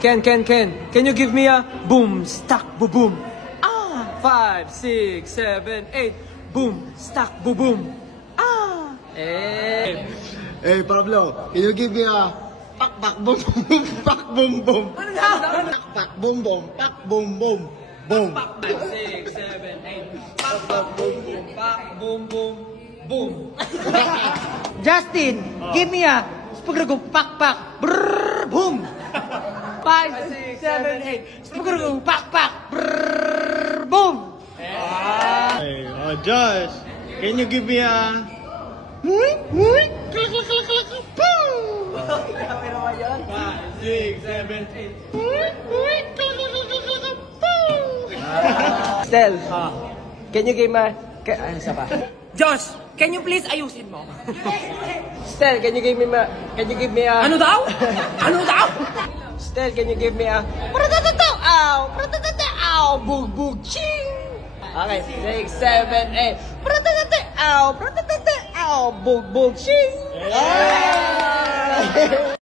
Ken, can you give me a boom, stack, boom, boom? 5, 6, 7, 8. Boom, stack, boom, boom. Hey, Pablo, can you give me a pak, pak, boom, boom, pak, boom, boom? Ano na? Pak, pak, boom, boom, pak, boom, boom, boom. 5, 6, 7, 8. Pak, pak, boom, boom, pak, boom, boom, boom. Justin, give me a spagrugo pak pak brrr boom. 5, 6, 7, 8. Spagrugo pak pak brrr boom. Hey, Josh, can you give me a... Hui, hui, klak, klak, klak, klak, klak, boom! 5, 6, 7, 8. Hui, hui, klak, klak, klak, klak, klak, boom! Stel, can you give me... Isa pa. Josh, can you please ayusin mo? Stel, can you give me a... Ano daw? Ano daw? Stel, can you give me a... Pratatataw, ow! Pratatataw, ow! Bug, bug, ching! Okay, 6, 7, 8. Pratatataw, ow! Pratatataw, ow! Bug, bug, ching!